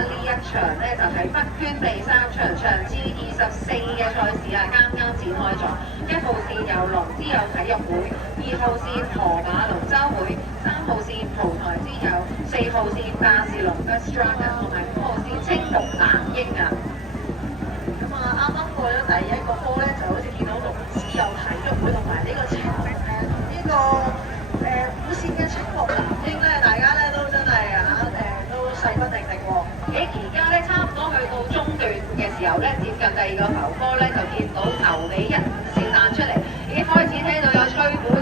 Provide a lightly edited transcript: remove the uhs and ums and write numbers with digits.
呢一場咧就係北圈第3場場次24嘅賽事啊，啱啱展開咗。1號線由龍之友體育會，2號線河馬龍舟會，3號線蒲台之友，4號線巴士龍 Bus Dragon 同埋5號線青木藍鷹啊。咁啊，啱啱過咗第一個波咧，就好似見到龍之友體育會同埋呢個5線嘅青木藍鷹咧，大家咧都真係都勢不定定喎。而家咧差唔多去到中段嘅時候咧，接近第2個頭波咧，就見到牛尾1線彈出嚟，已經開始聽到有吹鼓